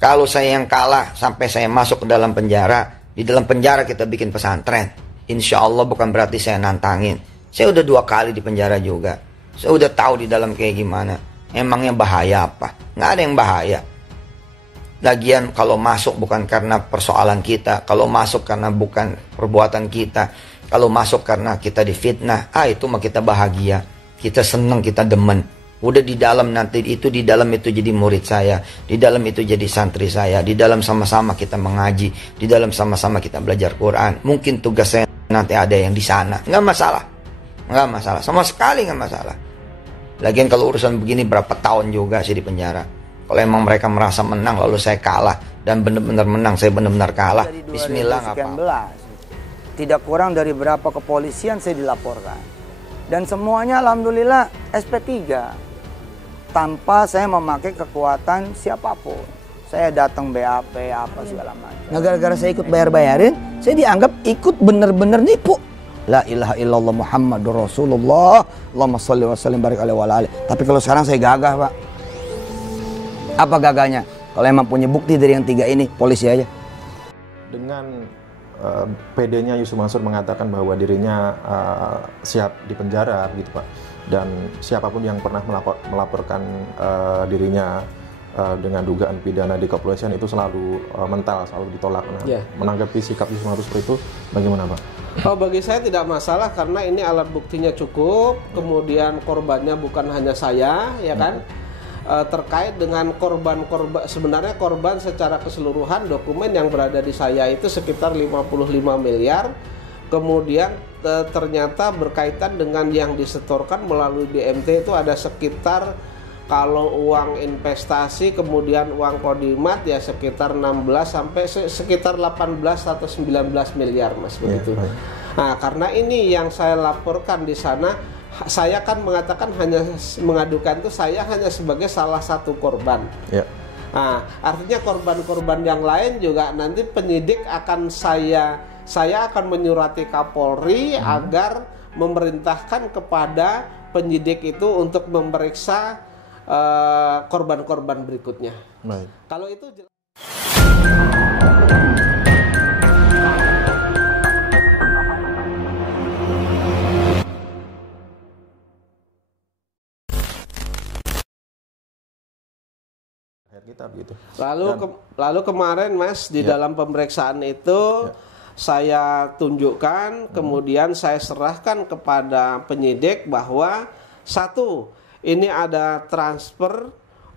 Kalau saya yang kalah sampai saya masuk ke dalam penjara, di dalam penjara kita bikin pesantren. Insya Allah bukan berarti saya nantangin. Saya udah 2 kali di penjara juga. Saya udah tahu di dalam kayak gimana. Emangnya bahaya apa? Nggak ada yang bahaya. Lagian kalau masuk bukan karena persoalan kita, kalau masuk karena bukan perbuatan kita, kalau masuk karena kita difitnah, itu mah kita bahagia. Kita senang, kita demen. Udah di dalam nanti itu, di dalam itu jadi murid saya, di dalam itu jadi santri saya, di dalam sama-sama kita mengaji, di dalam sama-sama kita belajar Quran. Mungkin tugas saya nanti ada yang di sana, nggak masalah, nggak masalah, sama sekali nggak masalah. Lagian kalau urusan begini berapa tahun juga sih di penjara. Kalau emang mereka merasa menang lalu saya kalah dan benar-benar menang, saya benar-benar kalah. Bismillah nggak apa-apa. Tidak kurang dari berapa kepolisian saya dilaporkan. Dan semuanya alhamdulillah SP3. Tanpa saya memakai kekuatan siapapun. Saya datang BAP apa segala macam. Nah gara-gara saya ikut bayar-bayarin, saya dianggap ikut bener-bener nipu. La ilaha illallah Muhammadur Rasulullah. Allahumma sholli wa sallim barik alaihi wa alihi. Tapi kalau sekarang saya gagah, Pak. Apa gagahnya? Kalau emang punya bukti dari yang 3 ini, polisi aja. Dengan PD-nya Yusuf Mansur mengatakan bahwa dirinya siap dipenjara gitu Pak, dan siapapun yang pernah melaporkan dirinya dengan dugaan pidana di kepolisian itu selalu mental, selalu ditolak. Nah, menanggapi sikap Yusuf Mansur seperti itu bagaimana Pak? Bagi saya tidak masalah karena ini alat buktinya cukup, kemudian korbannya bukan hanya saya, ya kan? Terkait dengan korban-korban, sebenarnya korban secara keseluruhan dokumen yang berada di saya itu sekitar 55 miliar. Kemudian ternyata berkaitan dengan yang disetorkan melalui BMT itu ada sekitar, kalau uang investasi kemudian uang kodimat ya sekitar 16 sampai sekitar 18 atau 19 miliar Mas begitu. Nah, karena ini yang saya laporkan di sana, saya kan mengatakan hanya mengadukan itu saya hanya sebagai salah satu korban. Nah, artinya korban-korban yang lain juga nanti penyidik akan saya akan menyurati Kapolri agar memerintahkan kepada penyidik itu untuk memeriksa korban-korban berikutnya. Kalau itu jelas. Kita begitu. Lalu kemarin Mas di dalam pemeriksaan itu saya tunjukkan, kemudian saya serahkan kepada penyidik bahwa satu, ini ada transfer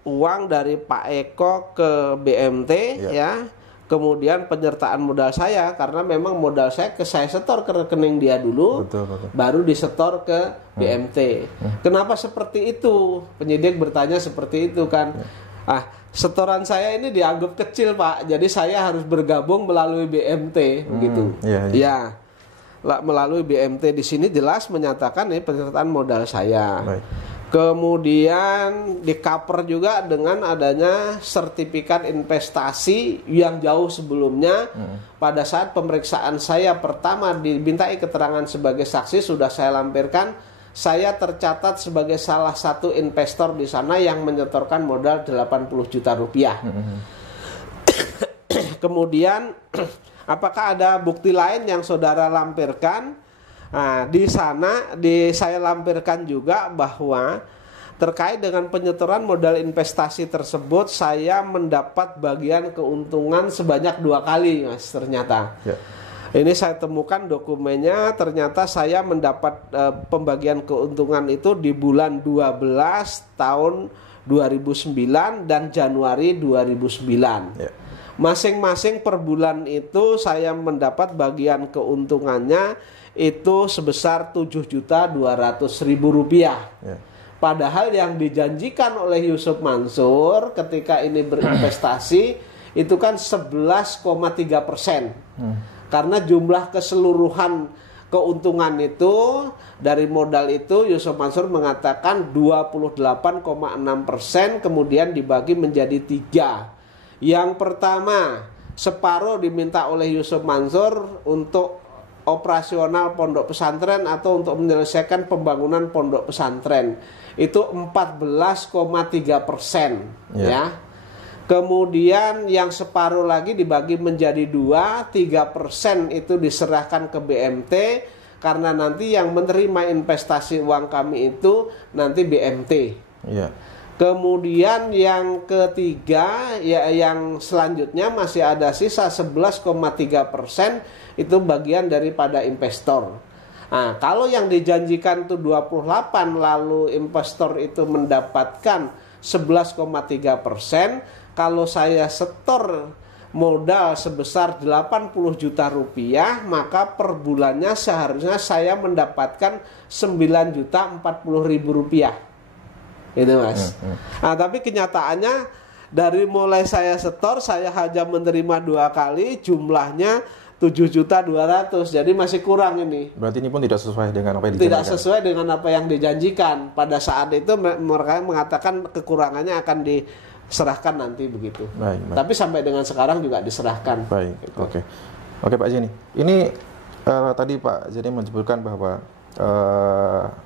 uang dari Pak Eko ke BMT ya. Kemudian penyertaan modal saya karena memang modal saya setor ke rekening dia dulu, baru disetor ke BMT. Kenapa seperti itu? Penyidik bertanya seperti itu kan. Setoran saya ini dianggap kecil Pak, jadi saya harus bergabung melalui BMT begitu. Melalui BMT di sini jelas menyatakan ini penyertaan modal saya. Kemudian di-cover juga dengan adanya sertifikat investasi yang jauh sebelumnya. Pada saat pemeriksaan saya pertama dimintai keterangan sebagai saksi sudah saya lampirkan. Saya tercatat sebagai salah satu investor di sana yang menyetorkan modal 80 juta rupiah. Kemudian apakah ada bukti lain yang saudara lampirkan? Nah, di sana saya lampirkan juga bahwa terkait dengan penyetoran modal investasi tersebut saya mendapat bagian keuntungan sebanyak 2 kali Mas ternyata. Ini saya temukan dokumennya, ternyata saya mendapat pembagian keuntungan itu di bulan 12 tahun 2009 dan Januari 2009. Masing-masing per bulan itu saya mendapat bagian keuntungannya itu sebesar 7.200.000 rupiah. Padahal yang dijanjikan oleh Yusuf Mansur ketika ini berinvestasi itu kan 11,3%. Karena jumlah keseluruhan keuntungan itu dari modal itu Yusuf Mansur mengatakan 28,6% kemudian dibagi menjadi 3. Yang pertama separuh diminta oleh Yusuf Mansur untuk operasional pondok pesantren atau untuk menyelesaikan pembangunan pondok pesantren itu 14,3% ya. Kemudian yang separuh lagi dibagi menjadi 2, 3% itu diserahkan ke BMT, karena nanti yang menerima investasi uang kami itu nanti BMT. Iya. Kemudian yang ketiga, ya yang selanjutnya masih ada sisa 11,3% itu bagian daripada investor. Nah, kalau yang dijanjikan itu 28, lalu investor itu mendapatkan 11,3%, kalau saya setor modal sebesar 80 juta rupiah, maka per bulannya seharusnya saya mendapatkan 9.040.000 rupiah. Itu Mas. Nah, tapi kenyataannya dari mulai saya setor, saya hanya menerima 2 kali, jumlahnya 7.200.000, jadi masih kurang ini. Berarti ini pun tidak sesuai dengan apa yang dijanjikan. Tidak sesuai dengan apa yang dijanjikan. Pada saat itu mereka mengatakan kekurangannya akan diserahkan nanti begitu. Baik. Tapi sampai dengan sekarang juga diserahkan. Baik. Gitu. Oke Pak Jeni. Ini tadi Pak Jeni menyebutkan bahwa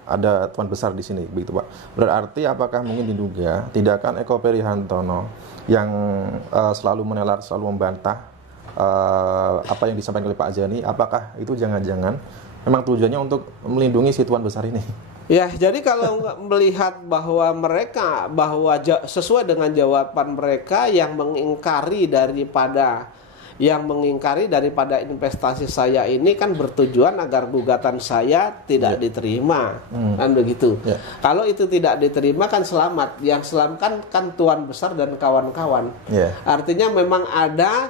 ada tuan besar di sini, begitu Pak. Berarti apakah mungkin diduga tindakan Eko Perihantono yang selalu menolak, selalu membantah apa yang disampaikan oleh Pak Jani, apakah itu jangan-jangan memang tujuannya untuk melindungi si tuan besar ini? Ya, jadi kalau melihat bahwa mereka, sesuai dengan jawaban mereka yang mengingkari daripada investasi saya ini kan bertujuan agar gugatan saya tidak diterima, kan begitu. Kalau itu tidak diterima kan selamat, yang selamat kan tuan besar dan kawan-kawan. Artinya memang ada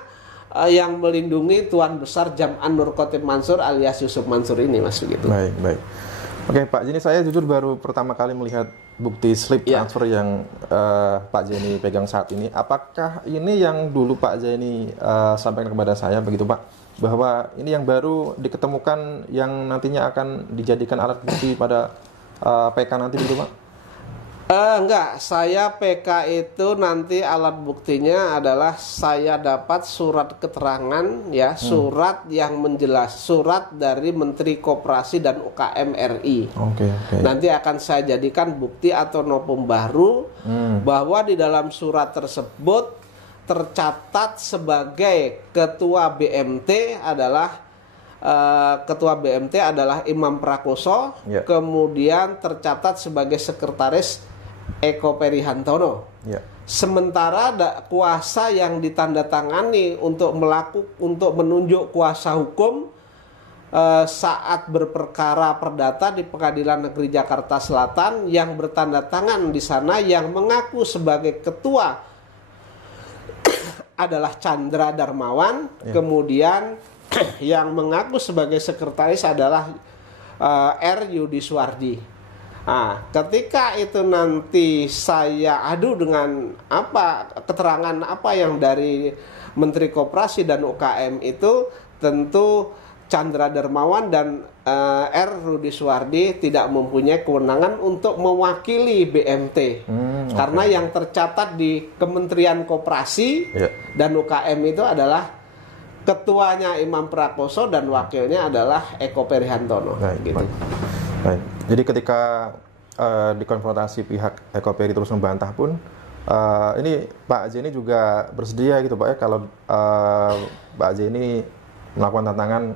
yang melindungi tuan besar Jam'an Nur Khatib Mansur alias Yusuf Mansur ini, Mas, begitu. Baik. Oke Pak Jeni, saya jujur baru pertama kali melihat bukti slip transfer yang Pak Jeni pegang saat ini. Apakah ini yang dulu Pak Jeni sampaikan kepada saya, begitu Pak? Bahwa ini yang baru diketemukan yang nantinya akan dijadikan alat bukti pada PK nanti, begitu Pak? Enggak, saya PK itu nanti alat buktinya adalah saya dapat surat keterangan, ya, surat yang surat dari Menteri Koperasi dan UKM RI. Oke. Nanti akan saya jadikan bukti atau novum baru bahwa di dalam surat tersebut tercatat sebagai ketua BMT adalah Imam Prakoso, kemudian tercatat sebagai sekretaris Eko Perihantono. Sementara kuasa yang ditandatangani untuk menunjuk kuasa hukum saat berperkara perdata di Pengadilan Negeri Jakarta Selatan, yang bertanda tangan di sana yang mengaku sebagai ketua adalah Chandra Darmawan, kemudian yang mengaku sebagai sekretaris adalah R. Yudi Suwardi. Nah, ketika itu nanti saya adu dengan keterangan apa yang dari Menteri Koperasi dan UKM itu, tentu Chandra Darmawan dan R. Rudi Suwardi tidak mempunyai kewenangan untuk mewakili BMT. Karena yang tercatat di Kementerian Koperasi dan UKM itu adalah ketuanya Imam Prakoso dan wakilnya adalah Eko Perihantono. Baik. Jadi ketika dikonfrontasi pihak Eko Peri terus membantah pun, ini Pak Jeni juga bersedia gitu Pak ya, kalau Pak Jeni melakukan tantangan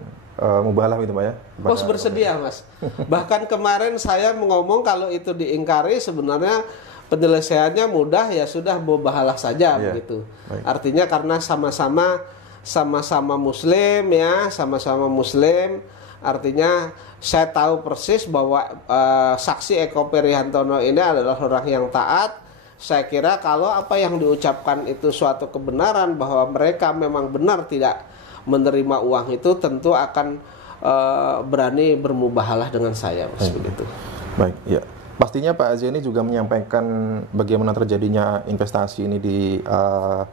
mubalah gitu Pak ya? Bersedia Mas. Bahkan kemarin saya ngomong kalau itu diingkari sebenarnya penyelesaiannya mudah, ya sudah mubahalah saja begitu. Artinya karena sama-sama Muslim ya, sama-sama Muslim. Artinya saya tahu persis bahwa saksi Eko Perihantono ini adalah orang yang taat. Saya kira kalau apa yang diucapkan itu suatu kebenaran, bahwa mereka memang benar tidak menerima uang itu, tentu akan berani bermubahalah dengan saya, Mas, begitu. Baik, ya. Pastinya Pak Azeni juga menyampaikan bagaimana terjadinya investasi ini di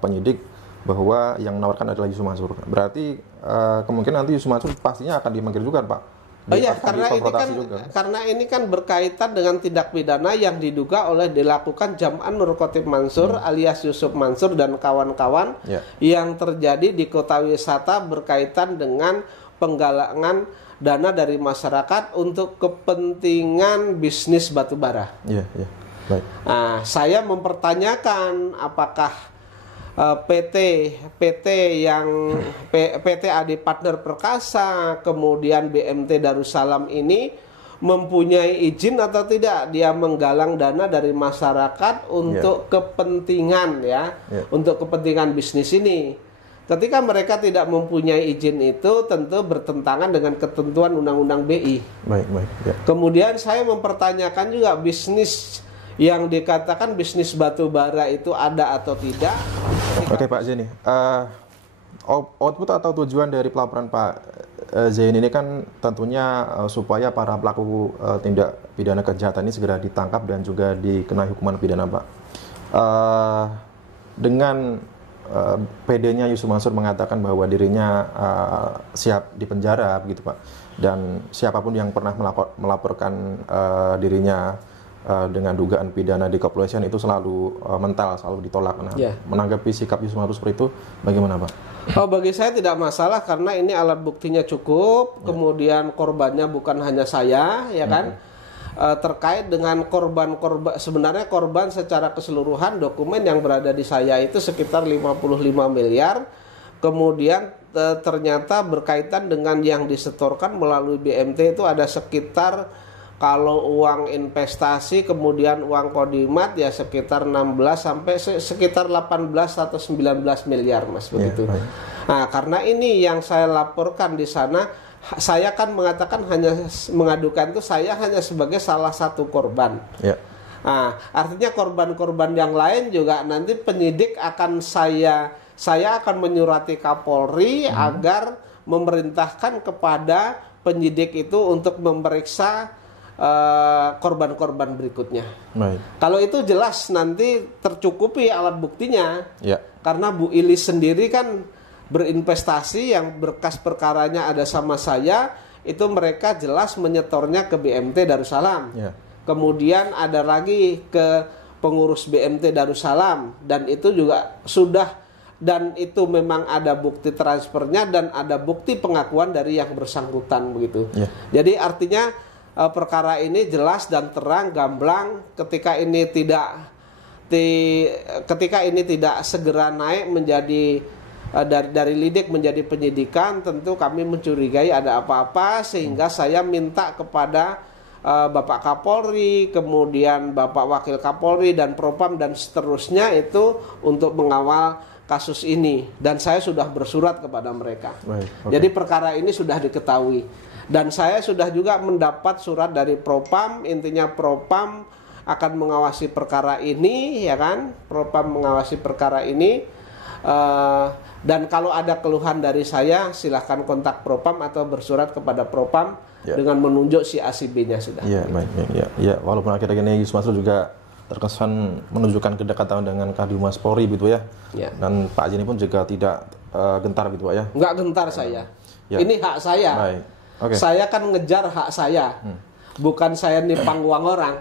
penyidik, bahwa yang menawarkan adalah Yusuf Mansur. Berarti kemungkinan nanti Yusuf Mansur pastinya akan dimanggil juga Pak? Karena ini kan berkaitan dengan tindak pidana yang dilakukan Jam'an Nur Khatib Mansur alias Yusuf Mansur dan kawan-kawan yang terjadi di kota wisata berkaitan dengan penggalangan dana dari masyarakat untuk kepentingan bisnis batubara. Baik. Nah, saya mempertanyakan apakah PT PT Adi Partner Perkasa, kemudian BMT Darussalam ini mempunyai izin atau tidak dia menggalang dana dari masyarakat untuk kepentingan untuk kepentingan bisnis ini. Ketika mereka tidak mempunyai izin itu tentu bertentangan dengan ketentuan Undang-Undang BI. Baik. Ya. Kemudian saya mempertanyakan juga bisnis yang dikatakan bisnis batu bara itu ada atau tidak. Oke Pak Zaini, output atau tujuan dari pelaporan Pak Zaini ini kan tentunya supaya para pelaku tindak pidana kejahatan ini segera ditangkap dan juga dikenai hukuman pidana Pak. Dengan PD-nya Yusuf Mansur mengatakan bahwa dirinya siap dipenjara begitu Pak, dan siapapun yang pernah melaporkan dirinya dengan dugaan pidana di kepolisian itu selalu mental, selalu ditolak. Nah, menanggapi sikap Yusuf Mansur seperti itu bagaimana Pak? Bagi saya tidak masalah karena ini alat buktinya cukup, kemudian korbannya bukan hanya saya, ya kan? Terkait dengan korban sebenarnya korban secara keseluruhan dokumen yang berada di saya itu sekitar 55 miliar. Kemudian ternyata berkaitan dengan yang disetorkan melalui BMT itu ada sekitar, kalau uang investasi kemudian uang kodimat ya sekitar 16 sampai sekitar 18 atau 19 miliar Mas begitu. Nah, karena ini yang saya laporkan di sana, saya kan mengatakan hanya mengadukan itu saya hanya sebagai salah satu korban. Nah, artinya korban-korban yang lain juga nanti penyidik akan saya akan menyurati Kapolri agar memerintahkan kepada penyidik itu untuk memeriksa korban-korban berikutnya. Kalau itu jelas nanti tercukupi alat buktinya. Karena Bu Ilis sendiri kan berinvestasi, yang berkas perkaranya ada sama saya, itu mereka jelas menyetornya ke BMT Darussalam. Kemudian ada lagi ke pengurus BMT Darussalam, dan itu juga sudah, dan itu memang ada bukti transfernya dan ada bukti pengakuan dari yang bersangkutan begitu. Jadi artinya perkara ini jelas dan terang gamblang. Ketika ini tidak segera naik menjadi dari lidik menjadi penyidikan, tentu kami mencurigai ada apa-apa, sehingga saya minta kepada Bapak Kapolri, kemudian Bapak Wakil Kapolri dan Propam dan seterusnya itu untuk mengawal kasus ini, dan saya sudah bersurat kepada mereka. Jadi perkara ini sudah diketahui, dan saya sudah juga mendapat surat dari Propam. Intinya Propam akan mengawasi perkara ini, ya kan? Propam mengawasi perkara ini. Dan kalau ada keluhan dari saya, silahkan kontak Propam atau bersurat kepada Propam dengan menunjuk si A si B-nya sudah. Walaupun akhir-akhir ini Yusuf Mansur juga terkesan menunjukkan kedekatan dengan Kadimas Polri gitu ya. Dan Pak Zaini pun juga tidak gentar gitu Pak ya. Enggak gentar saya. Ini hak saya. Saya kan ngejar hak saya. Bukan saya nipang uang orang.